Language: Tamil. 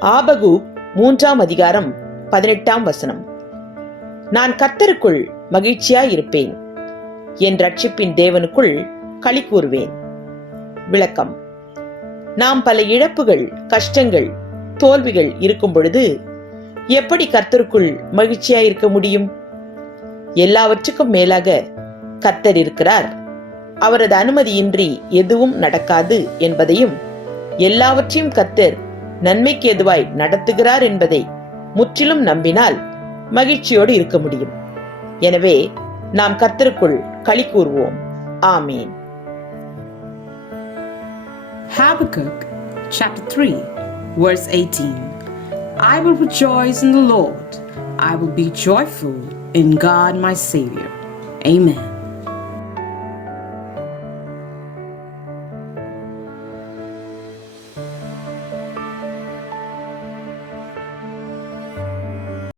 ஆபகு மூன்றாம் அதிகாரம் பதினெட்டாம் வசனம். நான் கர்த்தருக்குள் மகிழ்ச்சியாயிருப்பேன். என் ரட்சிப்பின் தேவனுக்குள் களி கூறுவேன். விளக்கம். நாம் பல இழப்புகள் கஷ்டங்கள் தோல்விகள் இருக்கும் பொழுது எப்படி கர்த்தருக்குள் மகிழ்ச்சியாயிருக்க முடியும்? எல்லாவற்றுக்கும் மேலாக கர்த்தர் இருக்கிறார். அவரது அனுமதியின்றி எதுவும் நடக்காது என்பதையும் எல்லாவற்றையும் கர்த்தர் நன்மைக்கு எதுவாய் நடத்துகிறார் என்பதை முற்றிலும் நம்பினால் மகிழ்ச்சியோடு இருக்க முடியும் எனவே நாம் கர்த்தருக்குள் களி கூறுவோம் ஆமீன் Habakkuk chapter 3, verse 18. I will rejoice in the Lord. I will be joyful in God my Savior. Amen.